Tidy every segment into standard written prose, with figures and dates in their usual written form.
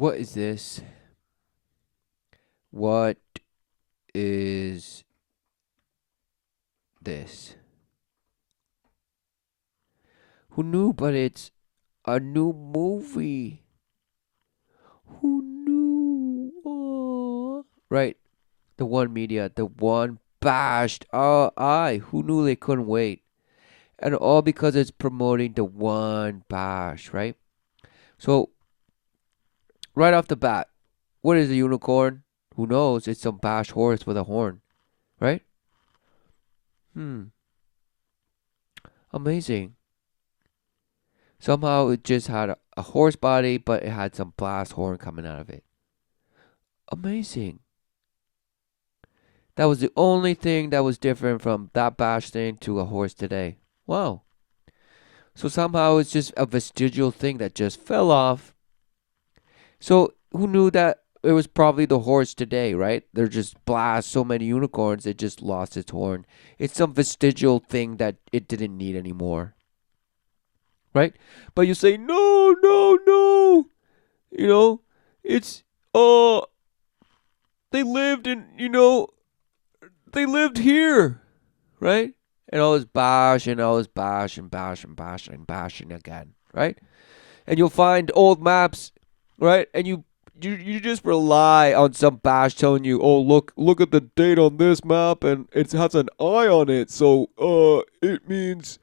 What is this? What is this? Who knew? But it's a new movie. Who knew? Oh. Right. The one media. The one bashed. Who knew they couldn't wait? And all because it's promoting the one bash, right? So, right off the bat, what is a unicorn? Who knows? It's some bash horse with a horn, right? Hmm. Amazing. Somehow it just had a horse body, but it had some blast horn coming out of it. Amazing. That was the only thing that was different from that bash thing to a horse today. Wow. So somehow it's just a vestigial thing that just fell off. So who knew that it was probably the horse today, right? They're just blast so many unicorns it just lost its horn. It's some vestigial thing that it didn't need anymore, right? But you say no, no, no. You know, it's uh they lived in they lived here, right? And all this bash and all this bash and bash and bash and bashing again, right? And you'll find old maps, right? And you just rely on some bash telling you, oh look at the date on this map and it has an eye on it, so it means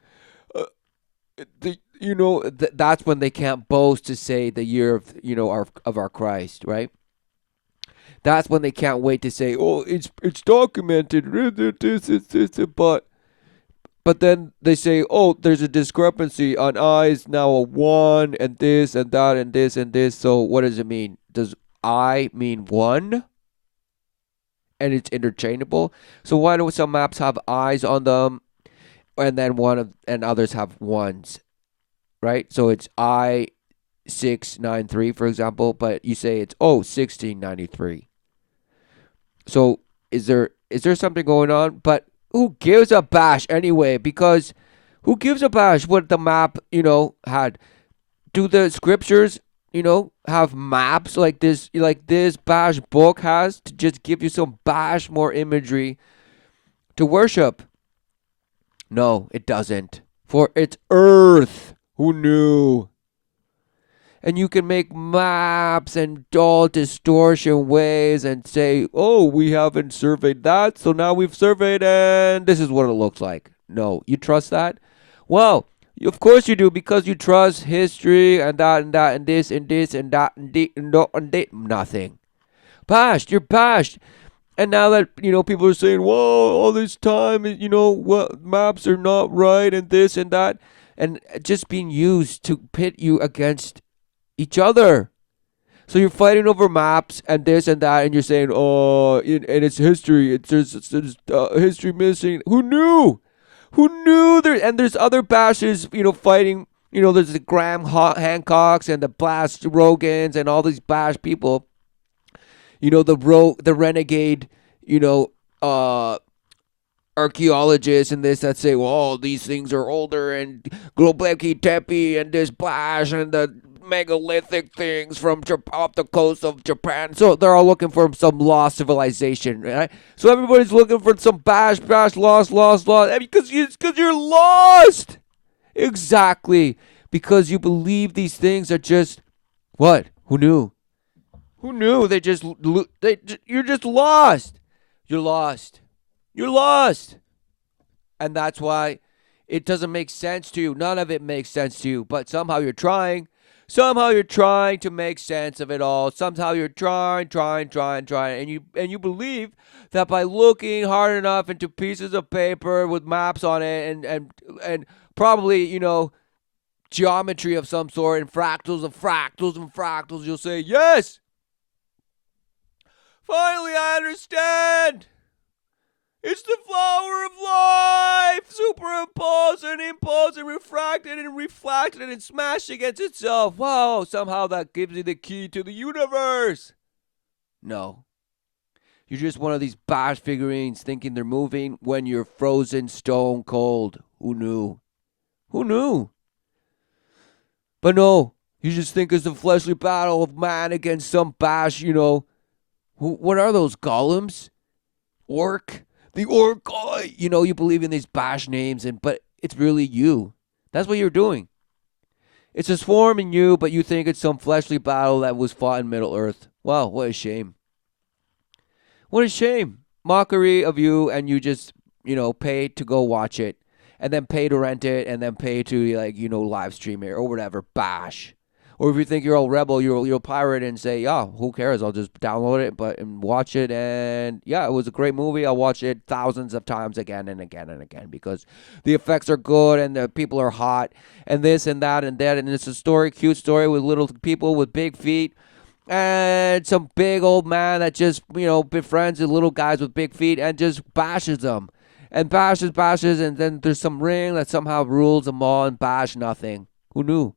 that's when they can't boast to say the year of our Christ, right? That's when they can't wait to say, oh, it's documented, but then they say, oh, there's a discrepancy on I is now a one and this and that and this and this. So what does it mean? Does I mean one? And it's interchangeable. So why do some maps have eyes on them and then and others have ones, right? So it's I 693, for example, but you say it's 1693. So is there something going on? But who gives a bash anyway? Because who gives a bash what the map had? Do the scriptures have maps like this bash book has to just give you some bash more imagery to worship? No, it doesn't. For it's earth. Who knew? And you can make maps and all distortion ways and say, oh, we haven't surveyed that, so now we've surveyed and this is what it looks like. No, you trust that? Well, of course you do, because you trust history and that and that and this and this and that and nothing. Bashed, you're bashed. And now that people are saying, "Whoa, all this time, what maps are not right and this and that," and just being used to pit you against each other. So you're fighting over maps and this and that, and you're saying, "Oh, and it's history. There's history missing." Who knew? Who knew? There's other bashes, fighting. There's the Graham Hancocks and the Blast Rogans and all these bash people. The renegade. You know, uh, archaeologists and this that say, well, these things are older and Globeki Tepe and this Blash and the megalithic things from off the coast of Japan. So they're all looking for some lost civilization, right? So everybody's looking for some bash, lost, because you're lost. Exactly. Because you believe these things are just what? Who knew? Who knew? You're just lost. You're lost. You're lost. And that's why it doesn't make sense to you. None of it makes sense to you. But somehow you're trying. Somehow you're trying to make sense of it all. Somehow you're trying, and you believe that by looking hard enough into pieces of paper with maps on it and probably, geometry of some sort and fractals and fractals and fractals, you'll say, yes, finally I understand. It's the flower of life, superimposed and imposed and refracted and smashed against itself. Wow, somehow that gives you the key to the universe. No. You're just one of these bash figurines thinking they're moving when you're frozen stone cold. Who knew? Who knew? But no, You just think it's a fleshly battle of man against some bash, you know. What are those golems? Orc? The orc. Oh, you know, you believe in these bash names, but it's really you. That's what you're doing. It's a swarm in you, but you think it's some fleshly battle that was fought in Middle Earth. Wow, what a shame. What a shame. Mockery of you, and you just, pay to go watch it, and then pay to rent it, and then pay to, like, live stream it or whatever. Bash. Or if you think you're all rebel, you'll pirate and say, yeah, who cares? I'll just download it and watch it. And yeah, it was a great movie. I'll watch it thousands of times again and again and again because the effects are good and the people are hot and this and that and that. And it's a story, cute story with little people with big feet and some big old man that just, befriends the little guys with big feet and just bashes them. And bashes, and then there's some ring that somehow rules them all and bash nothing. Who knew?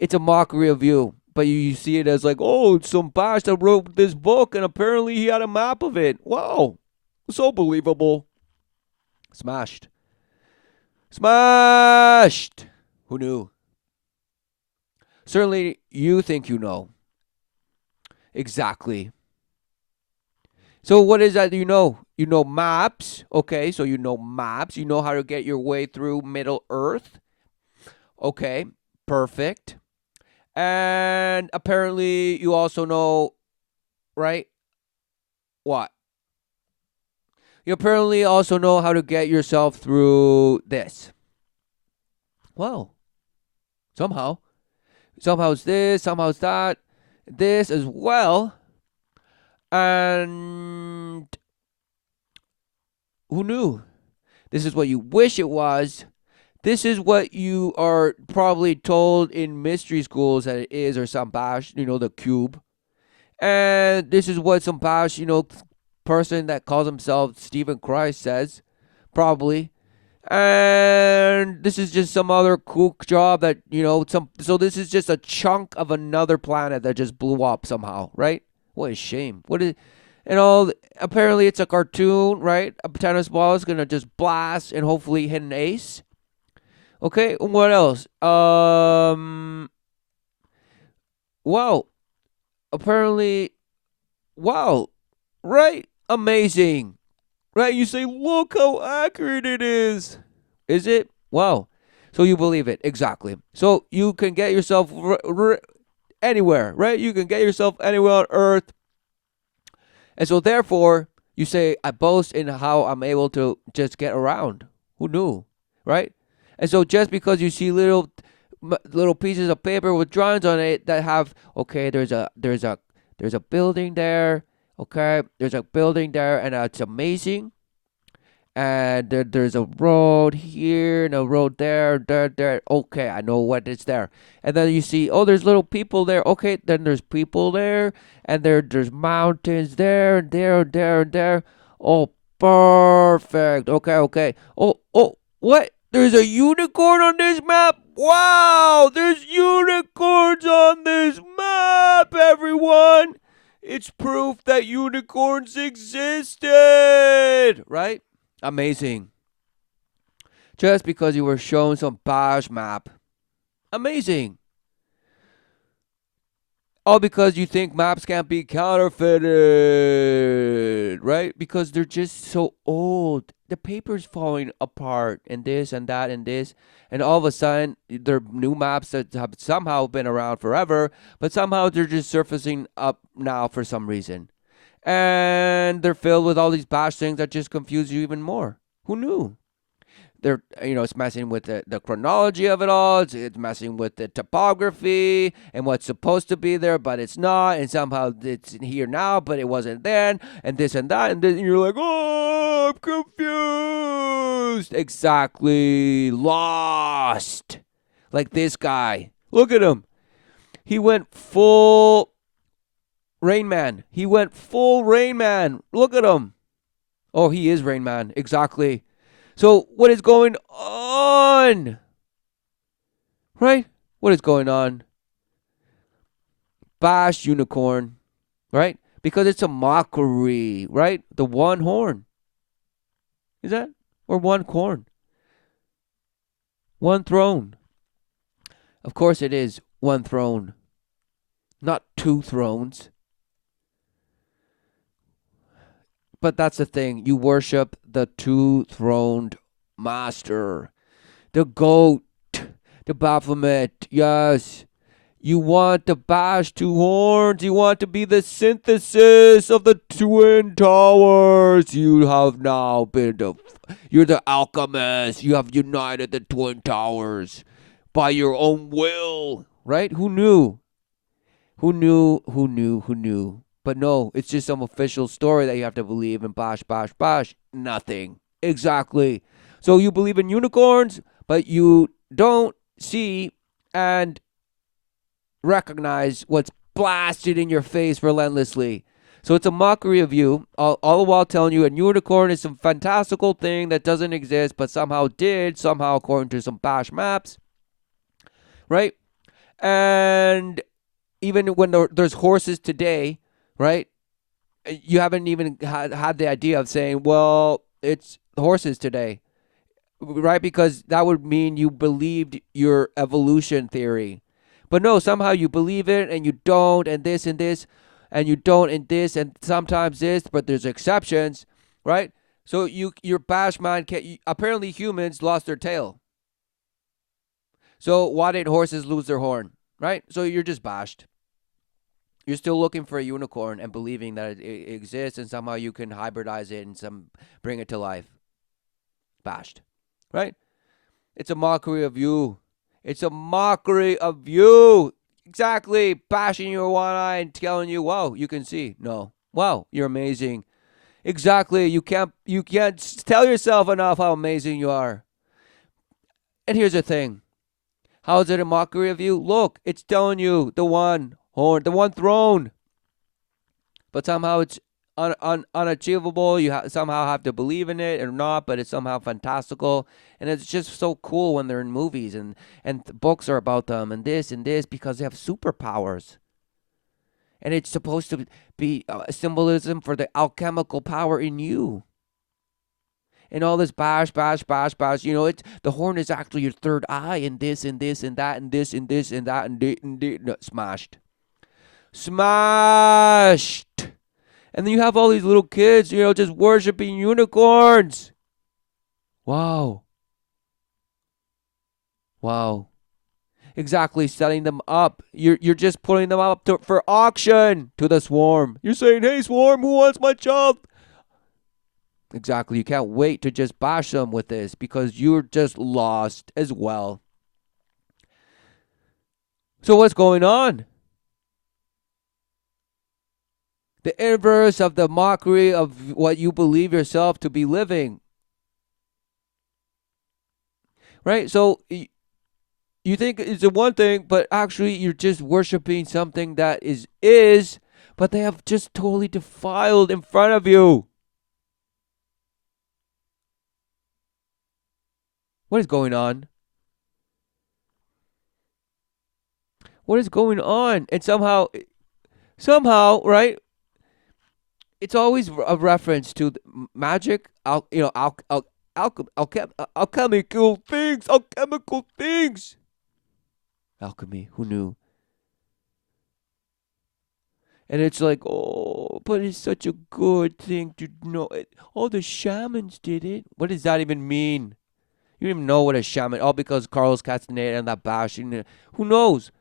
It's a mockery of you, but you see it as like, oh, it's some bash that wrote this book, and apparently he had a map of it. Wow, so believable. Smashed. Smashed! Who knew? Certainly, you think you know. Exactly. So what is that you know? You know maps. Okay, so you know maps. You know how to get your way through Middle Earth. Okay, perfect. And apparently you also know, right? What? You apparently also know how to get yourself through this. Well, somehow. Somehow it's this, somehow it's that. This as well. And who knew? This is what you wish it was. This is what you are probably told in mystery schools that it is, or some bash, the cube. And this is what some bash, person that calls himself Stephen Christ says, probably. And this is just some other kook job that, so this is just a chunk of another planet that just blew up somehow, right? What a shame. What is, and all, apparently it's a cartoon, right? A tennis ball is going to just blast and hopefully hit an ace. Okay, what else? Wow. Apparently, wow. Right? Amazing. Right? You say, look how accurate it is. Is it? Wow. So you believe it. Exactly. So you can get yourself anywhere, right? You can get yourself anywhere on earth. And so therefore, you say, I boast in how I'm able to just get around. Who knew? Right? And so just because you see little pieces of paper with drawings on it that have, okay, there's a building there. Okay, there's a building there, and it's amazing. And there's a road here and a road there. Okay, I know what is there. And then you see, oh, there's little people there. Okay, then there's people there, and there's mountains there and there and there and there. Oh, perfect. Okay. Oh, what? There's a unicorn on this map. Wow, there's unicorns on this map, everyone. It's proof that unicorns existed, right? Amazing. Just because you were shown some bash map. Amazing. All because you think maps can't be counterfeited, right? Because they're just so old. The paper's falling apart, and this and that and this. And all of a sudden, they're new maps that have somehow been around forever, but somehow they're just surfacing up now for some reason. And they're filled with all these bash things that just confuse you even more. Who knew? They're, it's messing with the chronology of it all. It's messing with the topography and what's supposed to be there, but it's not. And somehow it's here now, but it wasn't then. And this and that. And then you're like, oh, I'm confused. Exactly. Lost. Like this guy. Look at him. He went full Rain Man. He went full Rain Man. Look at him. Oh, he is Rain Man. Exactly. So what is going on? Right? What is going on? Bash unicorn. Right? Because it's a mockery. Right? The one horn. Is that? Or one corn? One throne. Of course, it is one throne, not two thrones. But that's the thing. You worship the two throned master, the goat, the Baphomet. Yes. You want to bash two horns. You want to be the synthesis of the twin towers. You have now been you're the alchemist. You have united the twin towers by your own will. Right? Who knew? Who knew? Who knew? Who knew? But no, it's just some official story that you have to believe in. Bash, bash, bash. Nothing. Exactly. So you believe in unicorns, but you don't see and recognize what's blasted in your face relentlessly. So it's a mockery of you, all the while telling you a unicorn is some fantastical thing that doesn't exist, but somehow did, somehow according to some bash maps, right? And even when there's horses today, right? You haven't even had the idea of saying, well, it's horses today, right? Because that would mean you believed your evolution theory. But no, somehow you believe it and you don't, and this, and you don't, and this, and sometimes this, but there's exceptions, right? So your bash mind can't. Apparently, humans lost their tail. So why did horses lose their horn, right? So you're just bashed. You're still looking for a unicorn and believing that it exists, and somehow you can hybridize it and bring it to life. Bashed, right? It's a mockery of you. It's a mockery of you. Exactly. Bashing your one eye and telling you, wow, you can see. No. Wow, you're amazing. Exactly. You can't tell yourself enough how amazing you are. And here's the thing. How is it a mockery of you? Look, it's telling you the one horn, the one throne. But somehow it's unachievable. You somehow have to believe in it or not, but it's somehow fantastical. And it's just so cool when they're in movies and the books are about them and this because they have superpowers. And it's supposed to be a symbolism for the alchemical power in you. And all this bash, bash, bash, bash. It's the horn is actually your third eye, and this, and this, and that, and this, and this, and that, and no, smashed. Smashed. And then you have all these little kids, just worshiping unicorns. Wow. Wow. Exactly, setting them up. You're just putting them up for auction to the swarm. You're saying, hey, swarm, who wants my child? Exactly. You can't wait to just bash them with this because you're just lost as well. So what's going on? The inverse of the mockery of what you believe yourself to be living. Right? So you think it's a one thing, but actually you're just worshiping something that is, but they have just totally defiled in front of you. What is going on? What is going on? And somehow, right? It's always a reference to magic, alchemical things. Alchemy. Who knew? And it's like, oh, but it's such a good thing to know. All the shamans did it. What does that even mean? You don't even know what a shaman. All because Carlos Castaneda and that bash. Who knows,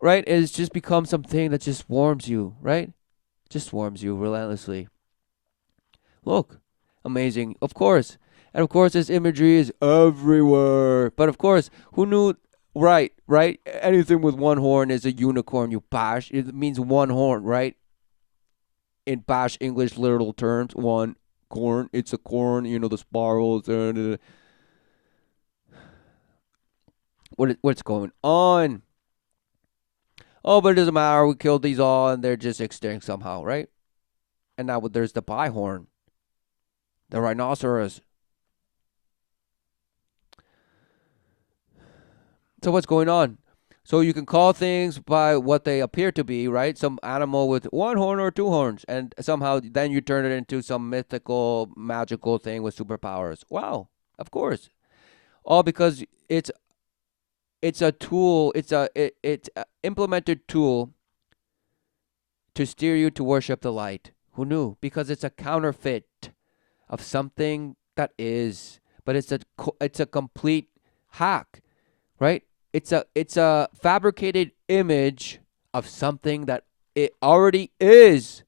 right? It's just become something that just warms you, right? Just warms you relentlessly. Look, amazing, of course, and of course, this imagery is everywhere. But of course, who knew? Right, right. Anything with one horn is a unicorn. You bash. It means one horn, right? In bash English literal terms, one corn. It's a corn. The spirals. What's going on? Oh, but it doesn't matter. We killed these all, and they're just extinct somehow, right? And now there's the bihorn, the rhinoceros. So what's going on? So you can call things by what they appear to be, right? Some animal with one horn or two horns, and somehow then you turn it into some mythical, magical thing with superpowers. Wow, of course. All because it's a tool. It's a implemented tool to steer you to worship the light. Who knew? Because it's a counterfeit of something that is, but it's a complete hack, right? It's a fabricated image of something that it already is.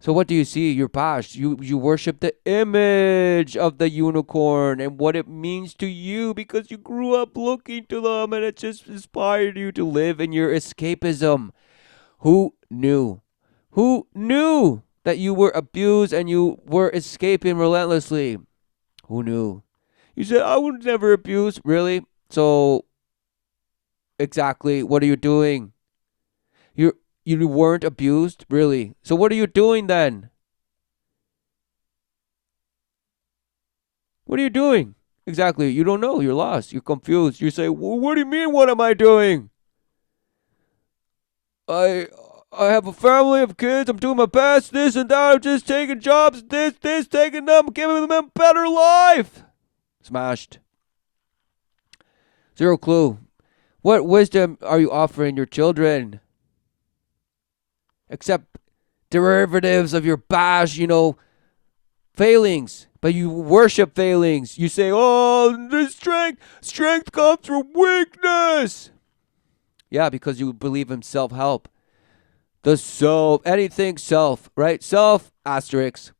So what do you see? You're bashed. You worship the image of the unicorn and what it means to you because you grew up looking to them and it just inspired you to live in your escapism. Who knew? Who knew that you were abused and you were escaping relentlessly? Who knew? You said I was never abused, really? So exactly, what are you doing? You you weren't abused, really? So what are you doing then? What are you doing? Exactly. You don't know. You're lost. You're confused. You say, "What do you mean? What am I doing? I I have a family of kids. I'm doing my best. This and that. I'm just taking jobs. This, taking them, giving them a better life." Smashed. Zero clue. What wisdom are you offering your children? Except derivatives of your bash, failings, but you worship failings. You say, "Oh, the strength comes from weakness." Yeah, because you believe in self-help. The self, anything self, right? Self asterisk,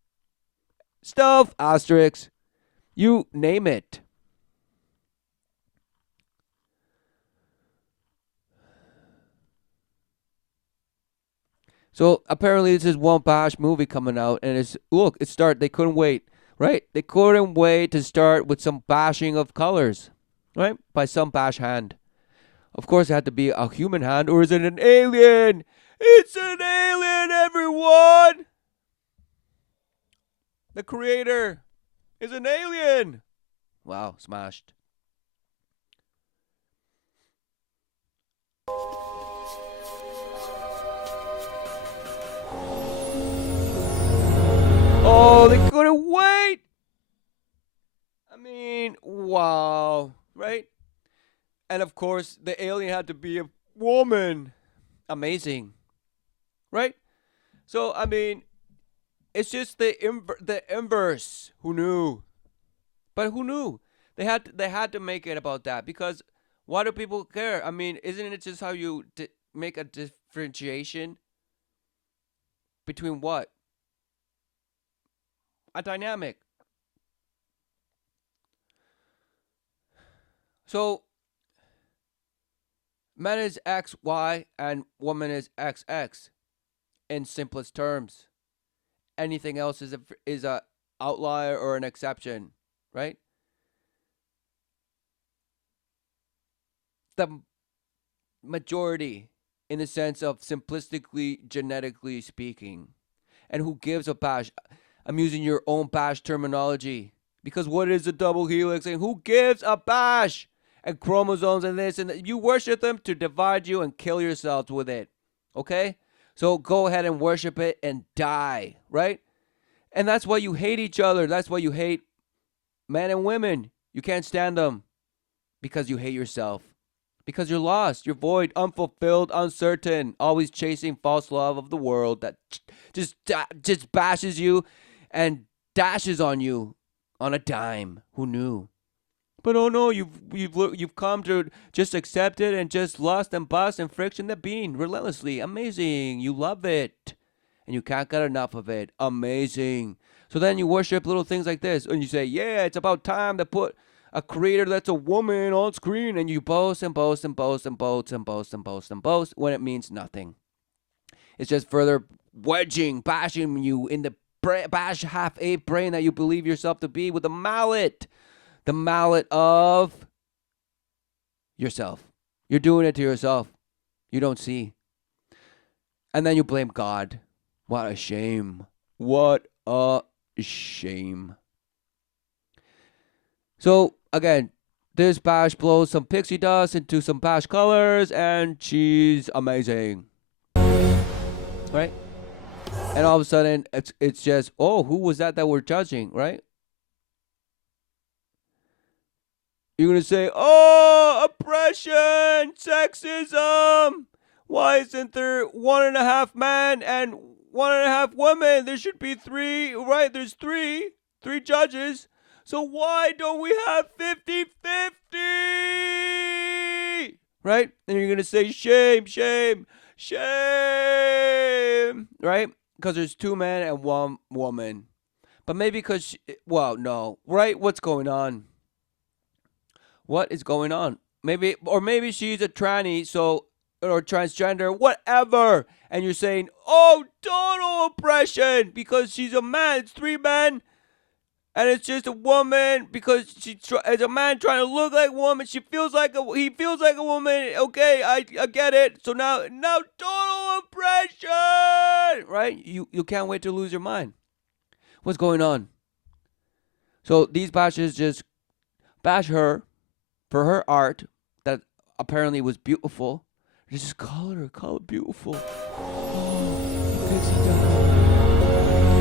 stuff asterisk. You name it. So apparently this is one bash movie coming out, and it's look, it start. They couldn't wait, right? They couldn't wait to start with some bashing of colors, right? By some bash hand. Of course, it had to be a human hand, or is it an alien? It's an alien, everyone! The creator is an alien! Wow, smashed. Oh, they couldn't wait! I mean, wow, right? And of course, the alien had to be a woman. Amazing, right? So, I mean, it's just the inverse. Who knew? But who knew? They had to make it about that because why do people care? I mean, isn't it just how you make a differentiation between what a dynamic? So man is X Y and woman is X X in simplest terms. Anything else is a outlier or an exception, right? The majority in the sense of simplistically genetically speaking. And who gives a bash? I'm using your own bash terminology because what is a double helix and who gives a bash? And chromosomes and this and that. You worship them to divide you and kill yourselves with it. Okay? So go ahead and worship it and die, right? And that's why you hate each other. That's why you hate men and women. You can't stand them because you hate yourself. Because you're lost, you're void, unfulfilled, uncertain, always chasing false love of the world that just bashes you and dashes on you on a dime. Who knew? But oh no, you've come to just accept it and just lust and bust and friction the bean relentlessly. Amazing, you love it, and you can't get enough of it. Amazing. So then you worship little things like this, and you say, "Yeah, it's about time to put a creator that's a woman on screen," and you boast and boast and boast and boast and boast and boast and boast when it means nothing. It's just further wedging, bashing you in the bash half ape brain that you believe yourself to be with a mallet. The mallet of yourself. You're doing it to yourself. You don't see. And then you blame God. What a shame. What a shame. So, again, this bash blows some pixie dust into some bash colors, and she's amazing. Right? And all of a sudden, it's just, oh, who was that we're judging, right? You're going to say, oh, oppression, sexism. Why isn't there 1.5 men and 1.5 women? There should be 3, right? There's 3 judges. So why don't we have 50-50? Right? And you're going to say, shame, shame, shame. Right? Because there's 2 men and 1 woman. But maybe because, well, no. Right? What's going on? What is going on? Maybe she's a tranny, so, or transgender, whatever. And you're saying, oh, total oppression because she's a man. It's 3 men, and it's just a woman because it's a man trying to look like a woman. He feels like a woman. Okay, I get it. So now total oppression, right? You can't wait to lose your mind. What's going on? So these bashes just bash her for her art that apparently was beautiful. Just call her beautiful. Oh,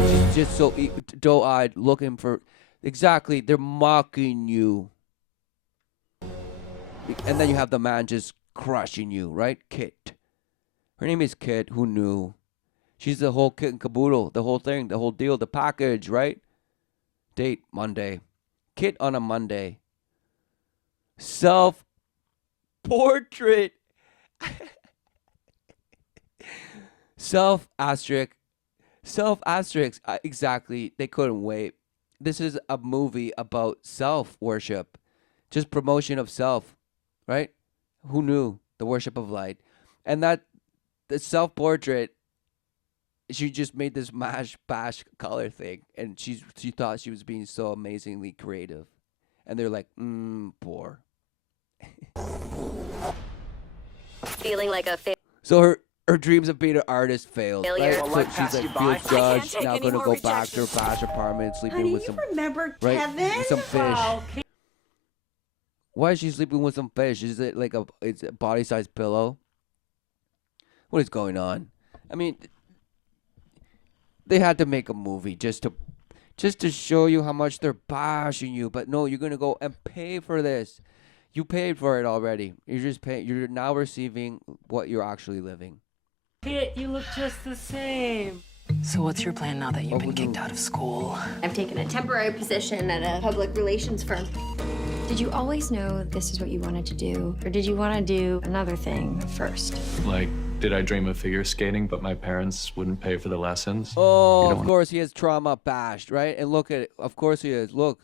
she's just so doe-eyed looking for, exactly, they're mocking you. And then you have the man just crushing you, right? Kit. Her name is Kit. Who knew? She's the whole kit and caboodle, the whole thing, the whole deal, the package, right? Date Monday. Kit on a Monday. Self-portrait. Self-asterisk. Exactly. They couldn't wait. This is a movie about self-worship. Just promotion of self. Right? Who knew? The worship of light. And that, the self-portrait, she just made this mash bash color thing. And she thought she was being so amazingly creative. And they're like, poor. Feeling like a So her dreams of being an artist failed. Failure. Right? Well, So she's like feels judged. Now gonna go back to her rejection. bash apartment, sleeping Honey, with you some remember right, Kevin? with some fish. Wow, Why is she sleeping with some fish? Is it like it's a body size pillow? What is going on? I mean, they had to make a movie just to show you how much they're bashing you. But no, you're gonna go and pay for this. You paid for it already. You're just paying. You're now receiving what you're actually living. Kit, you look just the same. So what's your plan now that you've been kicked out of school? I've taken a temporary position at a public relations firm. Did you always know this is what you wanted to do? Or did you want to do another thing first? Like, did I dream of figure skating, but my parents wouldn't pay for the lessons? Oh, You of don't- course he has trauma bashed, right? And look at it. Of course he is. Look.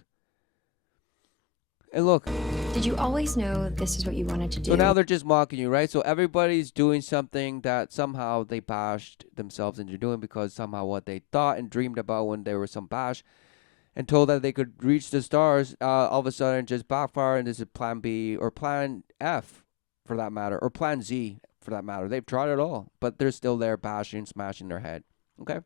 And look. Did you always know this is what you wanted to do? So now they're just mocking you, right? So everybody's doing something that somehow they bashed themselves into doing because somehow what they thought and dreamed about when they were some bash and told that they could reach the stars, all of a sudden just backfire, and this is plan B or plan F for that matter, or plan Z for that matter. They've tried it all, but they're still there bashing, smashing their head. Okay?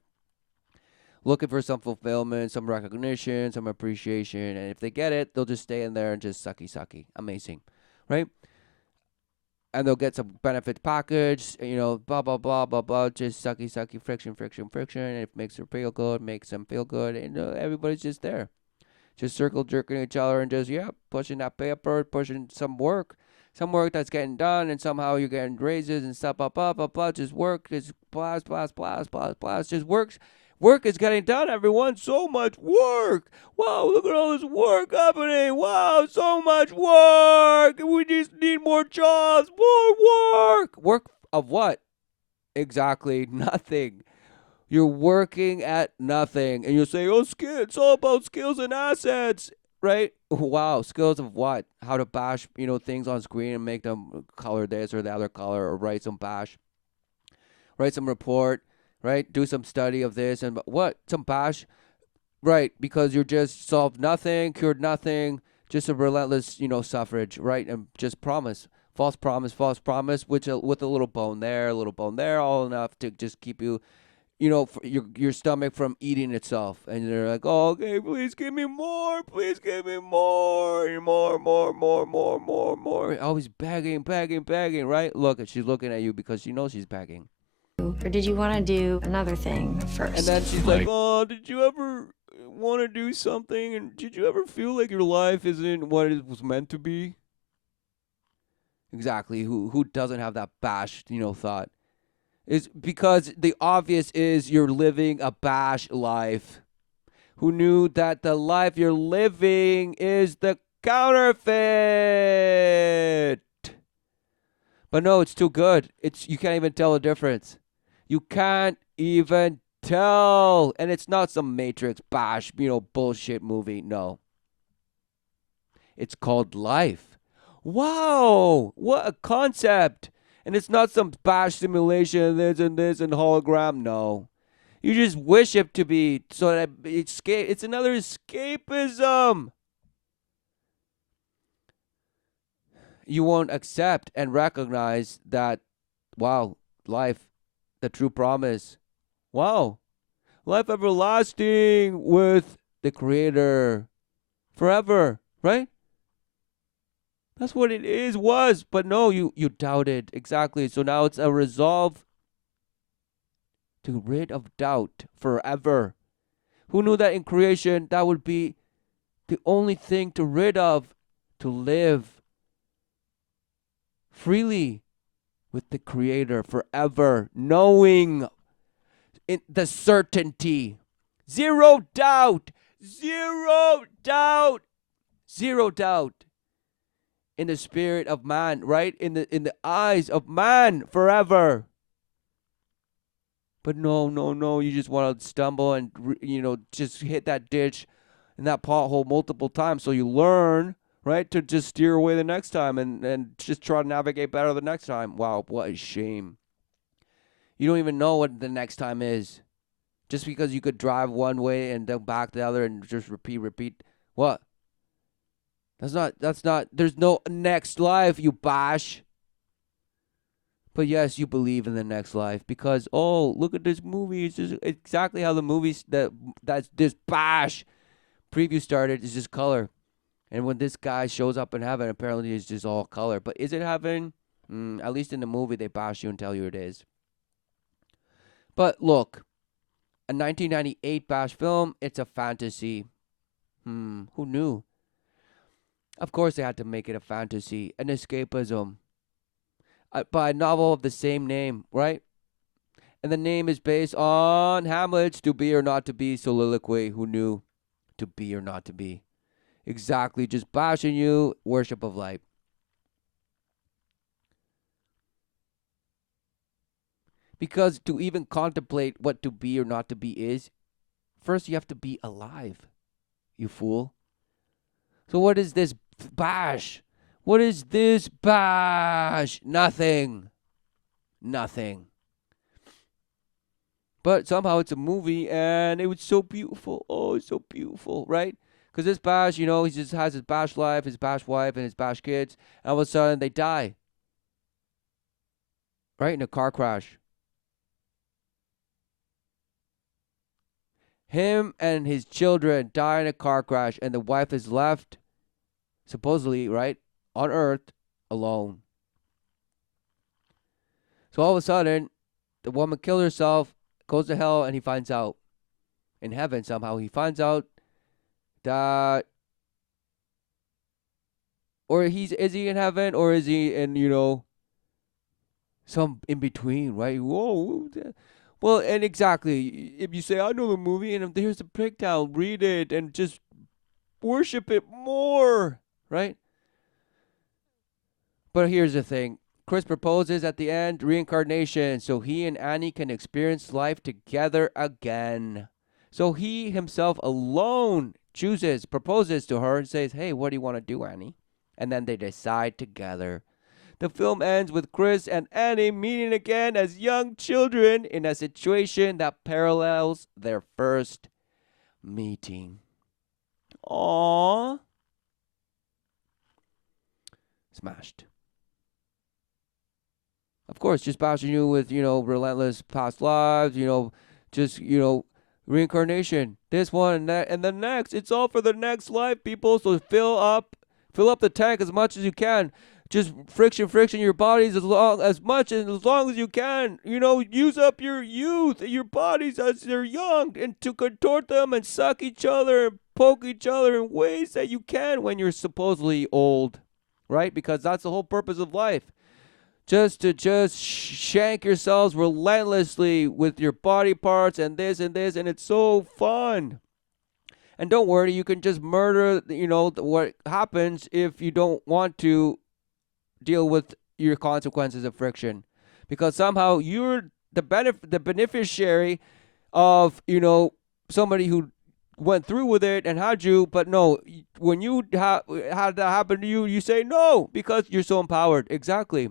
Looking for some fulfillment, some recognition, some appreciation, and if they get it, they'll just stay in there and just sucky. Amazing, right? And they'll get some benefit package, blah, blah, blah, blah, blah, just sucky, friction, and it makes her feel good, makes them feel good, and everybody's just there. Just circle jerking each other and just, pushing that paper, pushing some work that's getting done, and somehow you're getting raises and stuff, blah, blah, blah, blah, just work, just blast, just works. Work is getting done, everyone. So much work. Wow, look at all this work happening. Wow, so much work. We just need more jobs. More work. Work of what? Exactly nothing. You're working at nothing. And you'll say, oh, it's all about skills and assets. Right? Wow, skills of what? How to bash, things on screen and make them color this or the other color, or write some bash. Write some report. Right? Do some study of this and what? Some bash. Right, because you're just solved nothing, cured nothing, just a relentless, suffrage, right? And just promise. False promise, with a little bone there, all enough to just keep you, for your stomach from eating itself. And they're like, oh, okay, please give me more, more. Always begging, right? Look, she's looking at you because she knows she's begging. Or did you want to do another thing first? And then she's like, oh, did you ever want to do something? And did you ever feel like your life isn't what it was meant to be? Exactly. Who doesn't have that bash, thought? Is because the obvious is you're living a bash life. Who knew that the life you're living is the counterfeit? But no, it's too good. It's you can't even tell the difference. You can't even tell. And it's not some Matrix bash, bullshit movie. No. It's called life. Wow, what a concept. And it's not some bash simulation, this and hologram. No. You just wish it to be so that it's another escapism. You won't accept and recognize that, wow, life, the true promise. Wow, life everlasting with the Creator forever, right? That's what it was. But no, you doubted. Exactly. So now it's a resolve to rid of doubt forever. Who knew that in creation that would be the only thing to rid of, to live freely with the Creator forever, knowing the certainty. Zero doubt. Zero doubt. Zero doubt. In the spirit of man, right? In the eyes of man forever. But no, you just want to stumble and just hit that ditch and that pothole multiple times so you learn, right, to just steer away the next time and just try to navigate better the next time. Wow, what a shame. You don't even know what the next time is. Just because you could drive one way and then back the other and just repeat. What? That's not, there's no next life, you bash. But yes, you believe in the next life because, oh, look at this movie. It's just exactly how the movies that's this bash preview started is just color. And when this guy shows up in heaven, apparently it's just all color. But is it heaven? At least in the movie, they bash you and tell you it is. But look, a 1998 bash film, it's a fantasy. Who knew? Of course they had to make it a fantasy, an escapism. By a novel of the same name, right? And the name is based on Hamlet's to be or not to be soliloquy. Who knew? To be or not to be. Exactly, just bashing you, worship of light. Because to even contemplate what to be or not to be is, first you have to be alive, you fool. So what is this bash? What is this bash? Nothing. But somehow it's a movie and it was so beautiful. Oh, it's so beautiful, right? Because this bash, he just has his bash life, his bash wife, and his bash kids. And all of a sudden they die. Right? In a car crash. Him and his children die in a car crash, and the wife is left, supposedly, right, on Earth, alone. So all of a sudden, the woman kills herself, goes to hell, and he finds out. In heaven, somehow, he finds out that, or is he in heaven, or is he in, some in between, right? Whoa. Well, and exactly, if you say, I know the movie, and if there's a breakdown, read it, and just worship it more, right? But here's the thing. Chris proposes at the end, reincarnation, so he and Annie can experience life together again. So he himself alone proposes to her and says, hey, what do you want to do, Annie? And then they decide together. The film ends with Chris and Annie meeting again as young children in a situation that parallels their first meeting. Aww. Smashed. Of course, just bashing you with, relentless past lives, reincarnation. This one and that and the next. It's all for the next life, people. So fill up the tank as much as you can. just friction your bodies as much and as long as you can. Use up your youth, your bodies as they're young, and to contort them and suck each other and poke each other in ways that you can when you're supposedly old, right? Because that's the whole purpose of life. Just to shank yourselves relentlessly with your body parts and this, and it's so fun. And don't worry, you can just murder, what happens if you don't want to deal with your consequences of friction, because somehow you're the beneficiary of somebody who went through with it and had you. But no, when you had that happen to you, you say no because you're so empowered. Exactly,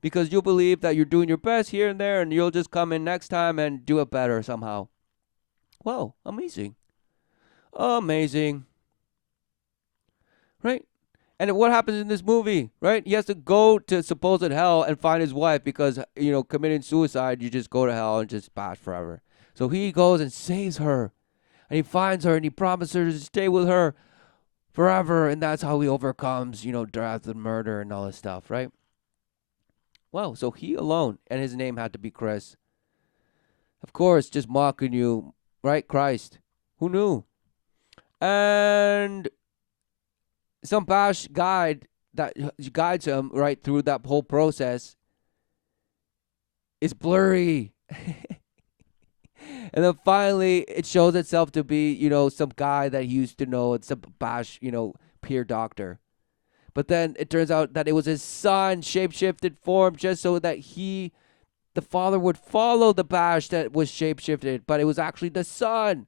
because you believe that you're doing your best here and there, and you'll just come in next time and do it better somehow. Wow, amazing, right? And what happens in this movie, right? He has to go to supposed hell and find his wife because, committing suicide, you just go to hell and just bash forever. So he goes and saves her. And he finds her and he promises her to stay with her forever. And that's how he overcomes, death and murder and all this stuff, right? Wow, so he alone, and his name had to be Chris. Of course, just mocking you, right? Christ. Who knew? And some bash guide that guides him right through that whole process is blurry. And then finally it shows itself to be, some guy that he used to know. It's some bash, peer doctor. But then it turns out that it was his son, shapeshifted form, just so that the father would follow the bash that was shapeshifted. But it was actually the son.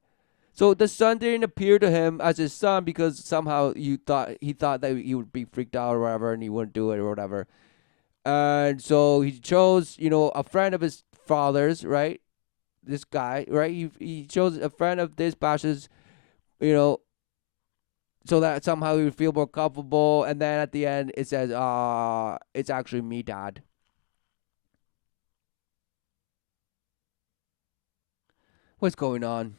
So the son didn't appear to him as his son because somehow he thought that he would be freaked out or whatever and he wouldn't do it or whatever. And so he chose, a friend of his father's, right? This guy, right? He chose a friend of this Bash's, so that somehow he would feel more comfortable. And then at the end it says, it's actually me, Dad. What's going on?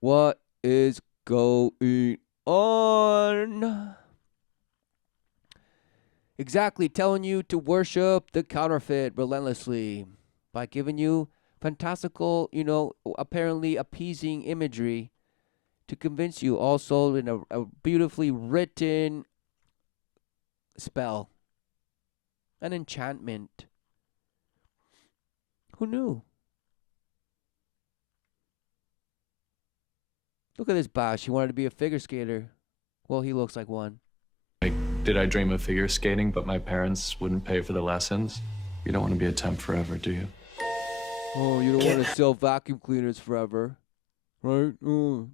What is going on? Exactly, telling you to worship the counterfeit relentlessly by giving you fantastical, apparently appeasing imagery to convince you, also in a beautifully written spell, an enchantment. Who knew? Look at this Bash. He wanted to be a figure skater. Well, he looks like one. Did I dream of figure skating, but my parents wouldn't pay for the lessons? You don't want to be a temp forever, do you? Oh, you don't want to sell vacuum cleaners forever, right? Oh.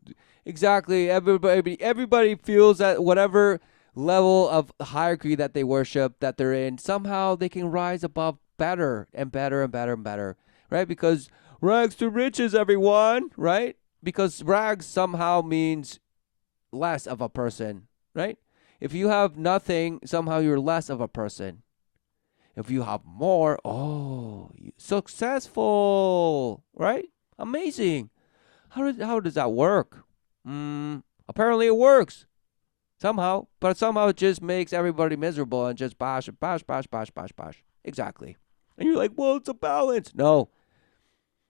Exactly. Everybody feels that whatever level of hierarchy that they worship, that they're in, somehow they can rise above better and better and better and better, right? Because rags to riches, everyone, right? Because rags somehow means less of a person, right? If you have nothing, somehow you're less of a person. If you have more, successful, right? Amazing. How does that work? Apparently it works somehow, but somehow it just makes everybody miserable and just bash. Exactly. And you're like, well, it's a balance. No,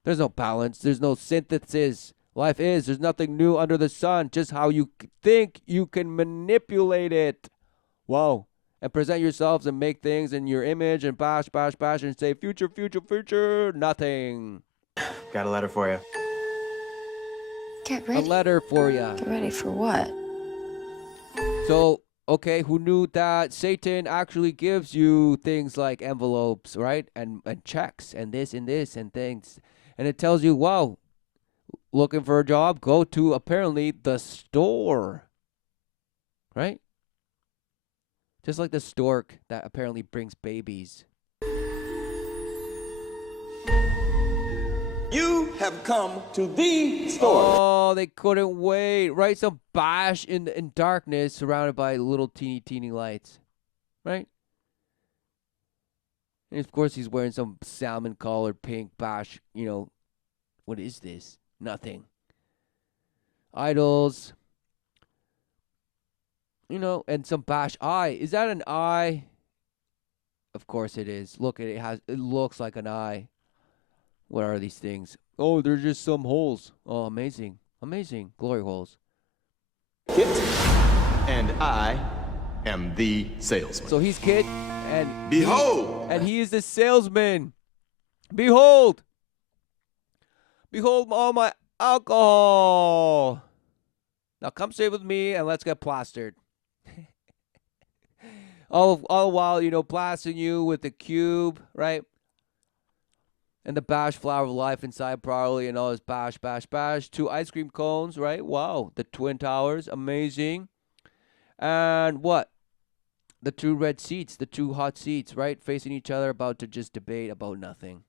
there's no balance. There's no synthesis. Life there's nothing new under the sun. Just how you think you can manipulate it. Wow. And present yourselves and make things in your image and bash, and say future, nothing. Got a letter for you. Get A ready. letter for ya. Get ready for what? So, okay, who knew that Satan actually gives you things like envelopes, right? And checks and this and things. And it tells you, wow, looking for a job? Go to apparently the store, right? Just like the stork that apparently brings babies. You have come to the store. Oh, they couldn't wait, right? Some bash in darkness surrounded by little teeny lights, right? And of course he's wearing some salmon colored pink bash, what is this? Nothing. Idols. and some bash eye. Is that an eye? Of course it is. Look, it looks like an eye. What are these things? Oh, they're just some holes. Oh, amazing. Amazing. Glory holes. Kit, and I am the salesman. So he's Kit, and Behold! and he is the salesman. Behold! Behold all my alcohol. Now come stay with me and let's get plastered. all while, blasting you with the cube, right? And the bash flower of life inside probably and all this bash, bash, bash. 2 ice cream cones, right? Wow. The Twin Towers, amazing. And what? The 2 red seats, the 2 hot seats, right? Facing each other, about to just debate about nothing.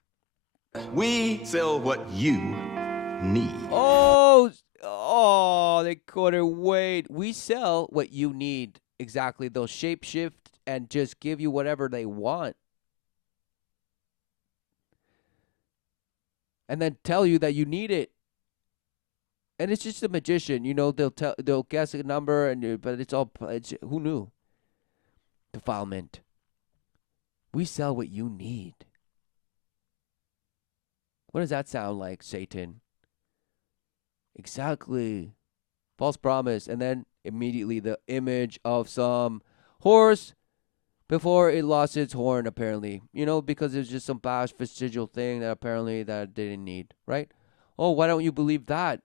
We sell what you need. Oh, they couldn't wait. We sell what you need. Exactly. They'll shapeshift and just give you whatever they want. And then tell you that you need it. And it's just a magician, they'll guess a number but who knew? Defilement. We sell what you need. What does that sound like, Satan? Exactly. False promise. And then immediately the image of some horse before it lost its horn, apparently. Because it's just some past vestigial thing that apparently that it didn't need, right? Oh, why don't you believe that?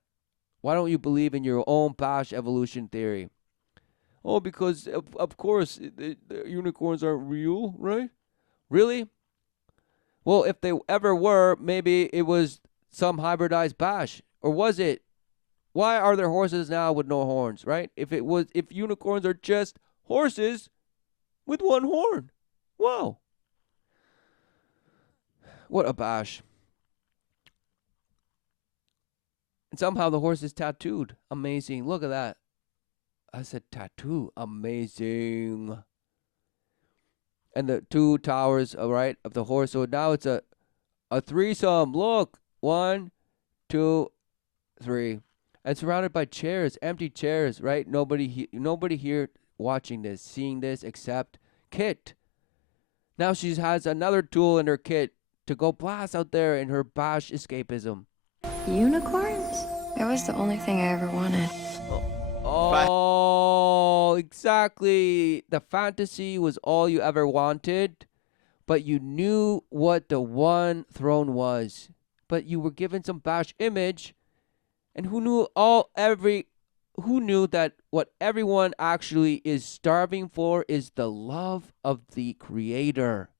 Why don't you believe in your own past evolution theory? Oh, because of course the unicorns aren't real, right? Really? Well, if they ever were, maybe it was some hybridized bash. Or was it? Why are there horses now with no horns, right? If unicorns are just horses with 1 horn. Wow. What a bash. And somehow the horse is tattooed. Amazing. Look at that. I said tattoo. Amazing. And the 2 towers, right, of the horse. So now it's a threesome. Look. 1, 2, 3. And surrounded by chairs, empty chairs, right? Nobody here watching this, seeing this, except Kit. Now she has another tool in her kit to go blast out there in her bash escapism. Unicorns? That was the only thing I ever wanted. Oh, exactly. The fantasy was all you ever wanted, but you knew what the one throne was. But you were given some bash image, and who knew that what everyone actually is starving for is the love of the creator.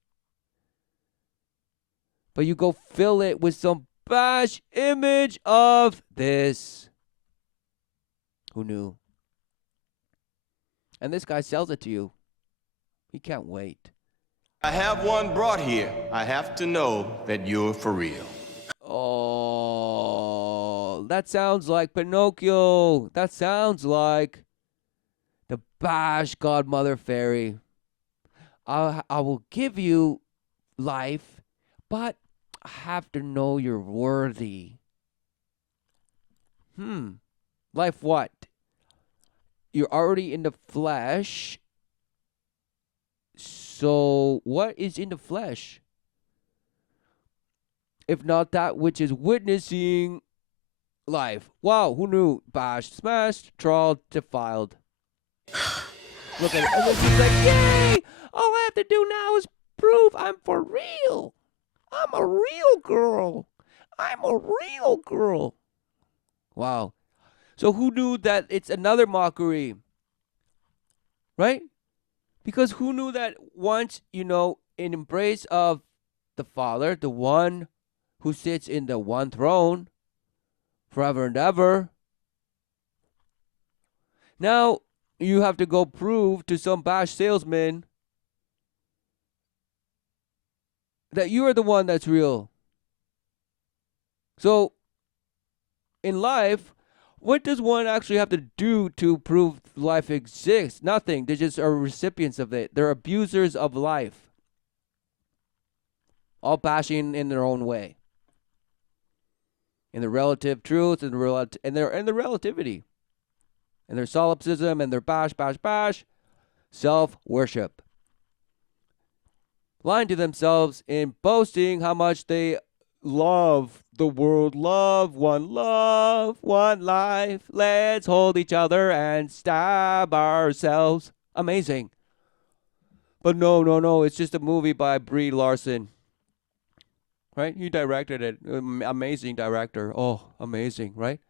But you go fill it with some bash image of this. Who knew? And this guy sells it to you. He can't wait. I have one brought here. I have to know that you're for real. Oh, that sounds like Pinocchio. That sounds like the bash godmother fairy. I will give you life, but I have to know you're worthy. Life what? You're already in the flesh. So what is in the flesh? If not that which is witnessing life. Wow, who knew? Bash, smashed, trawled, defiled. Look at it. And then she's like, yay! All I have to do now is prove I'm for real. I'm a real girl. I'm a real girl. Wow. So who knew that it's another mockery? Right? Because who knew that once, in embrace of the Father, the one who sits in the one throne forever and ever, now you have to go prove to some bash salesman that you are the one that's real. So, in life, what does one actually have to do to prove life exists? Nothing. They just are recipients of it. They're abusers of life. All bashing in their own way. In the relative truth and the relativity. And their solipsism and their bash, self-worship. Lying to themselves in boasting how much they love the world. Love, one life. Let's hold each other and stab ourselves. Amazing. But no. It's just a movie by Brie Larson. Right? He directed it. Amazing director. Oh, amazing, right?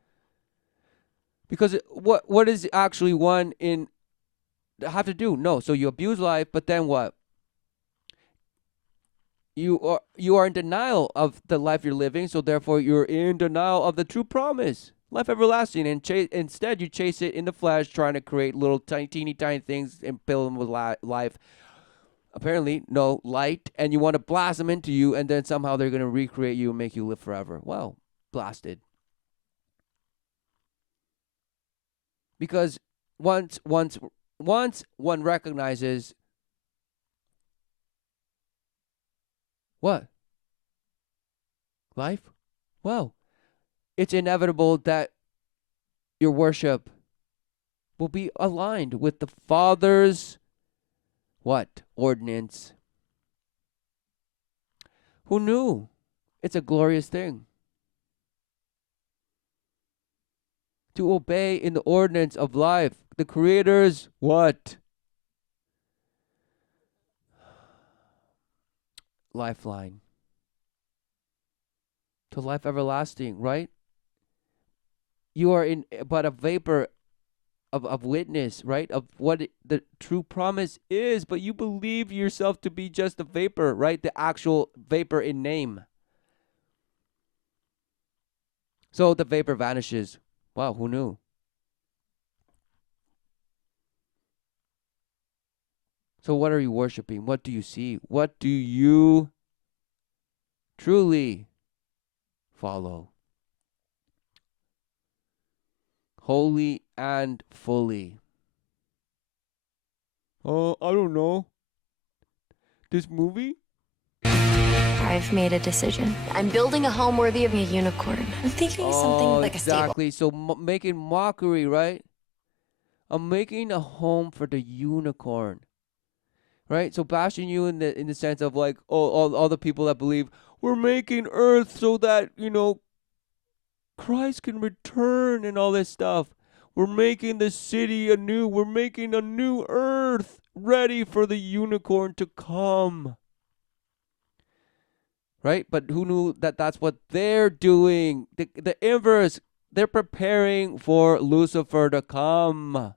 Because what is actually one in have to do? No. So you abuse life, but then what? You are in denial of the life you're living, so therefore you're in denial of the true promise, life everlasting, and instead you chase it in the flesh, trying to create little teeny tiny things and fill them with life. Apparently, no light, and you want to blast them into you, and then somehow they're going to recreate you and make you live forever. Well, blasted. Because once one recognizes what? Life? Well, it's inevitable that your worship will be aligned with the Father's what? Ordinance. Who knew? It's a glorious thing. To obey in the ordinance of life. The Creator's what? Lifeline. To life everlasting, right? You are in but a vapor of witness, right? Of what the true promise is, but you believe yourself to be just a vapor, right? The actual vapor in name. So the vapor vanishes. Wow, who knew? So what are you worshiping? What do you see? What do you truly follow? Wholly and fully. Oh, I don't know. This movie? I've made a decision. I'm building a home worthy of a unicorn. I'm thinking something like a stable. Exactly. So making mockery, right? I'm making a home for the unicorn. Right? So bashing you in the sense of like, oh, all the people that believe we're making earth so that, Christ can return and all this stuff. We're making the city anew. We're making a new earth ready for the unicorn to come. Right? But who knew that that's what they're doing? The inverse. They're preparing for Lucifer to come.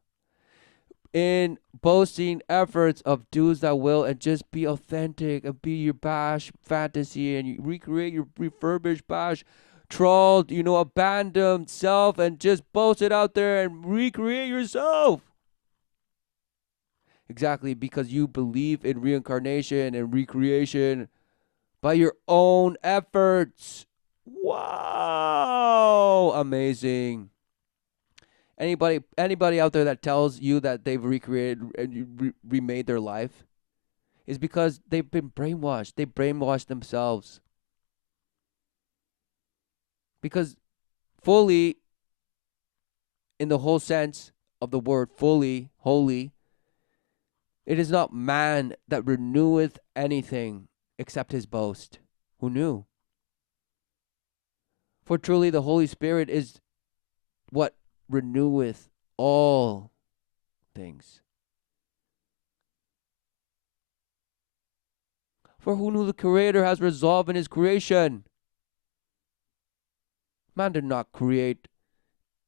In boasting efforts of do's that will and just be authentic and be your bash fantasy and you recreate your refurbished bash trawled, abandoned self and just boast it out there and recreate yourself. Exactly, because you believe in reincarnation and recreation by your own efforts. Wow, amazing. Anybody out there that tells you that they've recreated and remade their life is because they've been brainwashed. They brainwashed themselves. Because fully, in the whole sense of the word fully, holy, it is not man that reneweth anything except his boast. Who knew? For truly the Holy Spirit is what reneweth all things. For who knew the Creator has resolved in his creation? Man did not create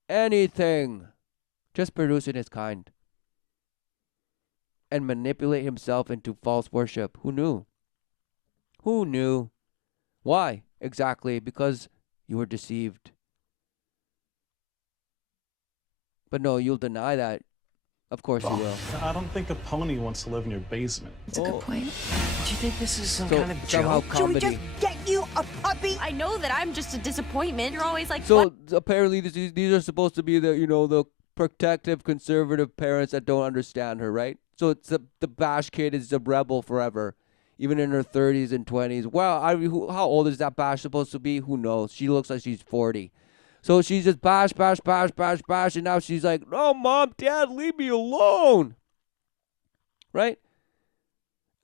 anything, just produce in his kind and manipulate himself into false worship. Who knew? Who knew? Why? Exactly, because you were deceived. But no, you'll deny that. Of course you will. I don't think a pony wants to live in your basement. That's a good point. Do you think this is some So kind of somehow joke? comedy. Get you a puppy? I know that I'm just a disappointment. You're always like, So apparently these are supposed to be the protective conservative parents that don't understand her, right? So it's the bash kid is a rebel forever, even in her 30s and 20s. Well, how old is that bash supposed to be? Who knows? She looks like she's 40. So she's just bash, bash, bash, bash, bash, and now she's like, "No, mom, dad, leave me alone." Right?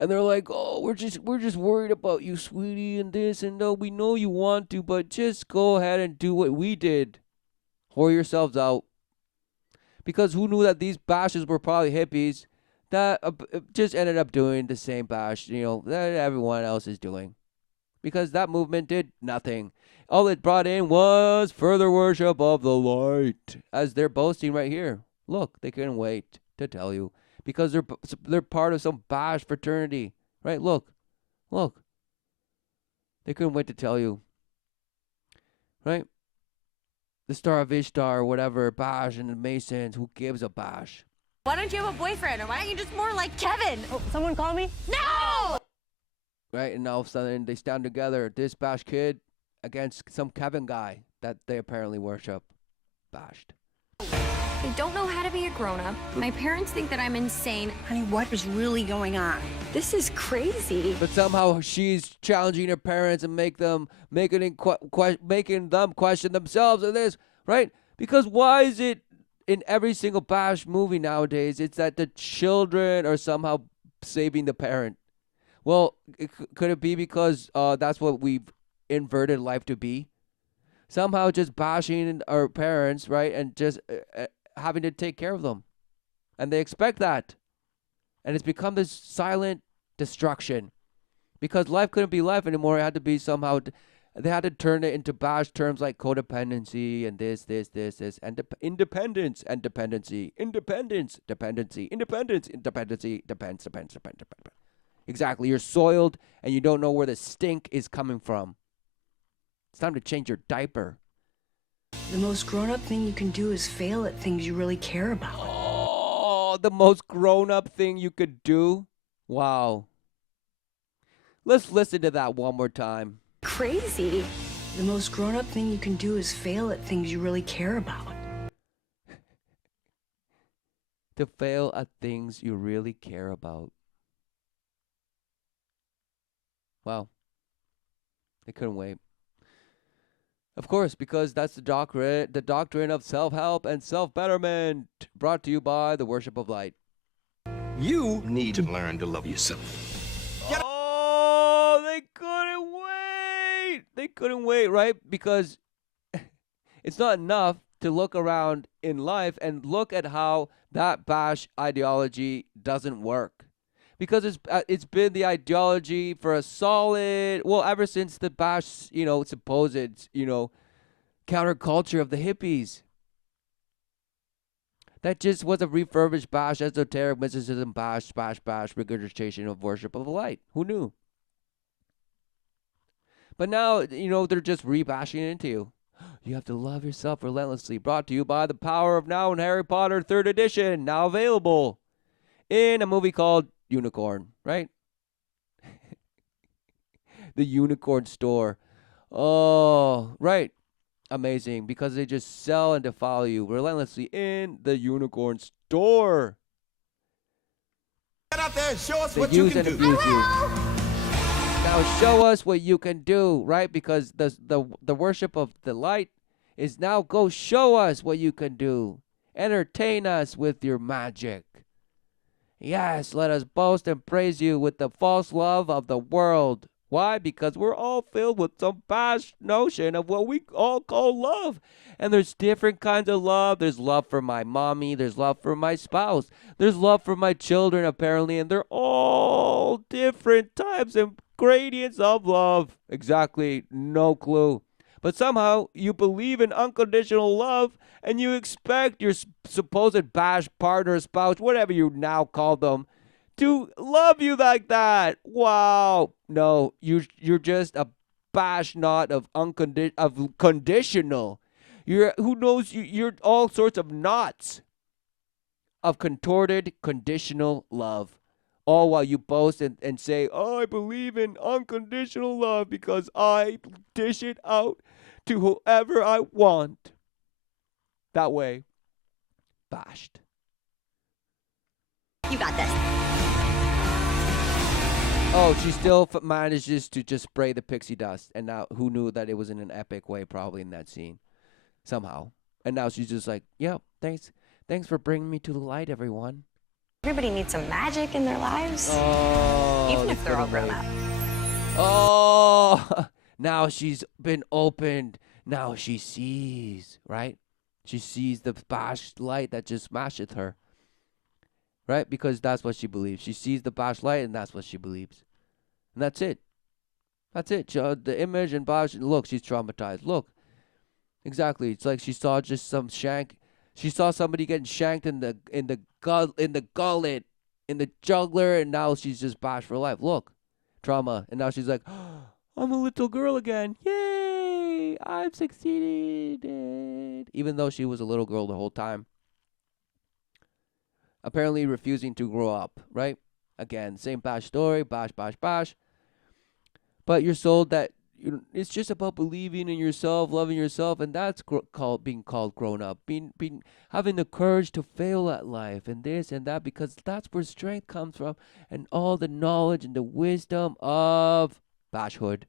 And they're like, "Oh, we're just worried about you, sweetie, and this and no. We know you want to, but just go ahead and do what we did. Whore yourselves out." Because who knew that these bashes were probably hippies that just ended up doing the same bash, that everyone else is doing. Because that movement did nothing. All it brought in was further worship of the light, as they're boasting right here. Look, they couldn't wait to tell you. Because they're part of some bash fraternity. Right? Look. They couldn't wait to tell you. Right? The Star of Ishtar or whatever, bash, and the Masons, who gives a bash? Why don't you have a boyfriend? Or why don't you just more like Kevin? Oh, someone call me? No! Right? And all of a sudden, they stand together. This bash kid against some Kevin guy that they apparently worship. Bashed. I don't know how to be a grown-up. My parents think that I'm insane. Honey, what is really going on? This is crazy. But somehow she's challenging her parents and making them question themselves in this, right? Because why is it in every single bash movie nowadays, it's that the children are somehow saving the parent? Well, could it be because that's what we've inverted life to be? Somehow just bashing our parents, right? And just having to take care of them. And they expect that. And it's become this silent destruction. Because life couldn't be life anymore. It had to be somehow, they had to turn it into bash terms like codependency and this, and independence and dependency. Independence, dependency, independence, dependency, depends. Exactly. You're soiled and you don't know where the stink is coming from. It's time to change your diaper. The most grown-up thing you can do is fail at things you really care about. Oh, the most grown-up thing you could do? Wow. Let's listen to that one more time. Crazy. The most grown-up thing you can do is fail at things you really care about. To fail at things you really care about. Wow. They couldn't wait. Of course, because that's the doctrine of self-help and self-betterment, brought to you by the worship of light. You need to learn to love yourself. Oh, they couldn't wait. They couldn't wait, right? Because it's not enough to look around in life and look at how that bash ideology doesn't work. Because it's been the ideology for a solid, well, ever since the bash, supposed, counterculture of the hippies. That just was a refurbished bash, esoteric mysticism, bash, regurgitation of worship of the light. Who knew? But now, they're just rebashing it into you. You have to love yourself relentlessly. Brought to you by the Power of Now and Harry Potter 3rd edition, now available in a movie called Unicorn, right? The Unicorn Store. Oh, right. Amazing. Because they just sell and defile you relentlessly in the Unicorn Store. Get out there and show us They what you use can and do. abuse you. Now show us what you can do, right? Because the worship of the light is now go show us what you can do. Entertain us with your magic. Yes, let us boast and praise you with the false love of the world. Why? Because we're all filled with some past notion of what we all call love. And there's different kinds of love. There's love for my mommy. There's love for my spouse. There's love for my children, apparently. And they're all different types and gradients of love. Exactly. No clue. But somehow you believe in unconditional love and you expect your supposed bash partner, spouse, whatever you now call them, to love you like that. Wow. No, you're just a bash knot of conditional. You're all sorts of knots of contorted conditional love. All while you boast and say, oh, I believe in unconditional love because I dish it out to whoever I want. That way, bashed. You got this. Oh, she still manages to just spray the pixie dust. And now, who knew that it was in an epic way, probably in that scene. somehow. And now she's just like, yeah, thanks for bringing me to the light, everyone. Everybody needs some magic in their lives, Oh, even if that's they're all gonna grown make- up. Oh, now she's been opened. Now she sees, right? She sees the bash light that just smasheth her, right? Because that's what she believes. She sees the bash light, and that's what she believes. And that's it. That's it. The image and bash. Look, she's traumatized. Look, exactly. It's like she saw just some shank. She saw somebody getting shanked in the gullet, in the jugular, and now she's just bashed for life. Look, trauma, and now she's like, I'm a little girl again. Yay! I've succeeded. Even though she was a little girl the whole time, apparently refusing to grow up. Right? Again, same bash story. Bash, bash, bash. But you're sold that it's just about believing in yourself, loving yourself, and that's being called grown up. Being having the courage to fail at life and this and that, because that's where strength comes from, and all the knowledge and the wisdom of bashhood.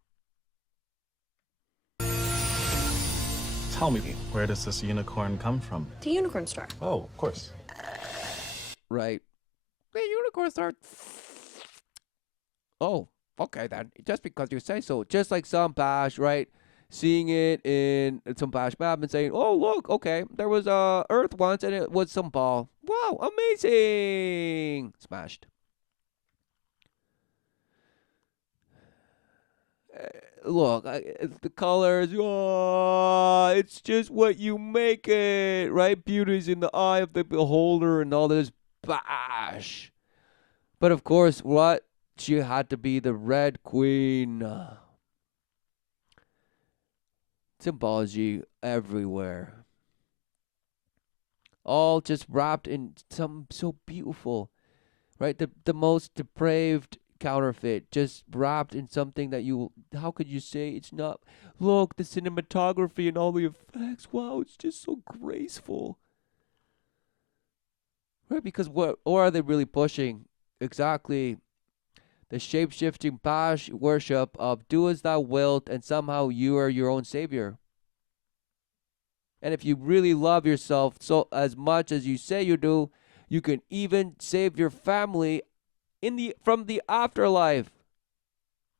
Tell me, where does this unicorn come from? The unicorn store. Oh, of course. Right. The unicorns are. Oh, okay then. Just because you say so. Just like some bash, right? Seeing it in some bash map and saying, "Oh, look, okay, there was Earth once, and it was some ball. Wow, amazing!" Smashed. Look, it's the colors. Oh, it's just what you make it, right? Beauty's in the eye of the beholder, and all this bash. But of course, what? She had to be the Red Queen. Symbology everywhere. All just wrapped in something so beautiful, right? The most depraved counterfeit, just wrapped in something that how could you say it's not? Look, the cinematography and all the effects. Wow, it's just so graceful. Right? Because what or are they really pushing? Exactly. The shape-shifting bash worship of do as thou wilt, and somehow you are your own savior. And if you really love yourself so as much as you say you do, you can even save your family from the afterlife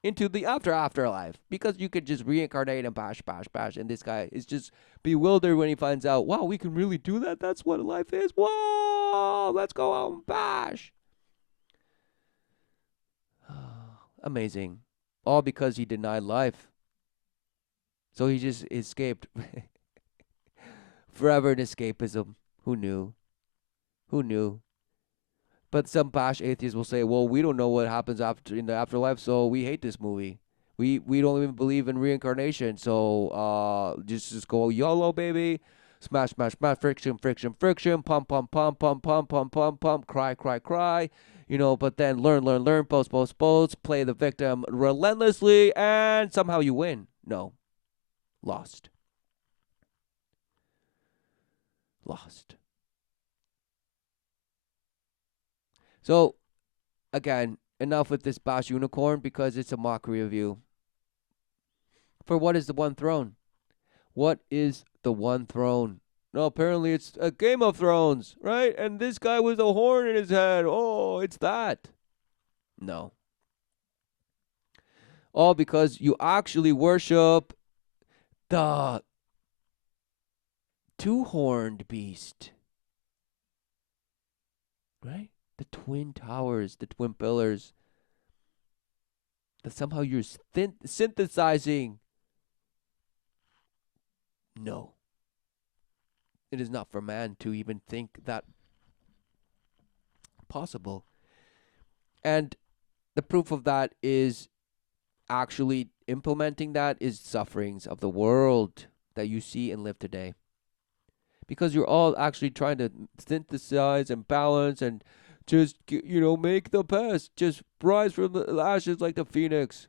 into the afterlife, because you could just reincarnate and bash, bash, bash. And this guy is just bewildered when he finds out, wow, we can really do that. That's what life is. Whoa, let's go out and bash. Amazing. All because he denied life. So he just escaped. Forever in escapism. Who knew? Who knew? But some bash atheists will say, well, we don't know what happens after in the afterlife, so we hate this movie. We don't even believe in reincarnation, so just go YOLO, baby. Smash, smash, smash, friction, friction, friction, pump, pump, pump, pump, pump, pump, pump, pump, cry, cry, cry. But then learn, learn, learn, post, post, post, play the victim relentlessly, and somehow you win. No. Lost. Lost. So, again, enough with this bash unicorn, because it's a mockery of you. For what is the one throne? What is the one throne? No, apparently it's a Game of Thrones, right? And this guy with a horn in his head. Oh, it's that. No. All because you actually worship the two-horned beast. Right? The twin towers, the twin pillars. That somehow you're synthesizing. No. It is not for man to even think that possible. And the proof of that is actually implementing that is sufferings of the world that you see and live today. Because you're all actually trying to synthesize and balance and just, make the best. Just rise from the ashes like the phoenix.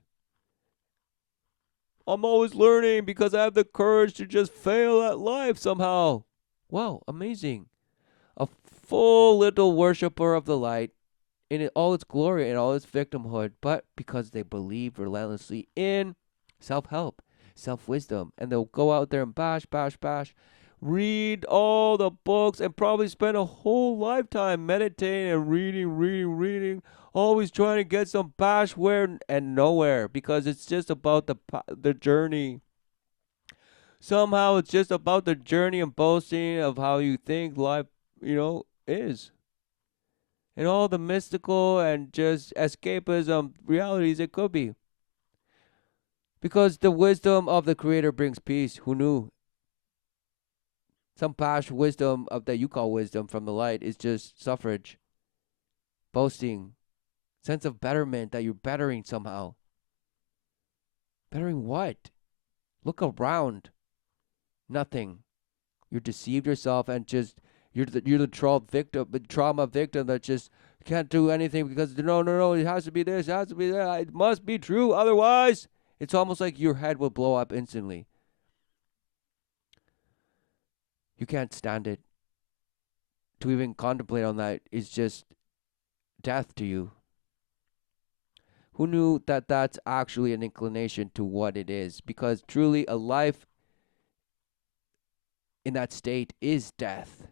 I'm always learning because I have the courage to just fail at life somehow. Wow, amazing. A full little worshiper of the light in all its glory and all its victimhood, but because they believe relentlessly in self-help, self-wisdom. And they'll go out there and bash, bash, bash, read all the books, and probably spend a whole lifetime meditating and reading, always trying to get some bash where and nowhere, because it's just about the journey. Somehow it's just about the journey and boasting of how you think life, is. And all the mystical and just escapism realities it could be. Because the wisdom of the Creator brings peace. Who knew? Some past wisdom of that you call wisdom from the light is just suffrage, boasting, sense of betterment that you're bettering somehow. Bettering what? Look around. Nothing. You deceived yourself and just you're the trauma victim that just can't do anything because no, it has to be this, it has to be that, it must be true, otherwise it's almost like your head will blow up instantly. You can't stand it. To even contemplate on that is just death to you. Who knew that that's actually an inclination to what it is? Because truly a life in that state is death.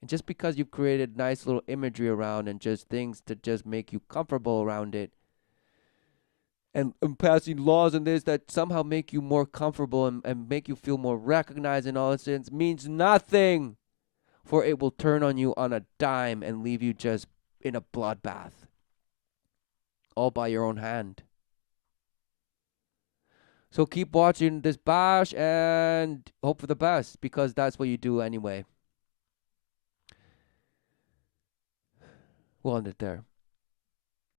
And just because you've created nice little imagery around and just things to just make you comfortable around it, and passing laws and this that somehow make you more comfortable and make you feel more recognized in all this sense, means nothing. For it will turn on you on a dime and leave you just in a bloodbath. All by your own hand. So keep watching this bash and hope for the best, because that's what you do anyway. We'll end it there.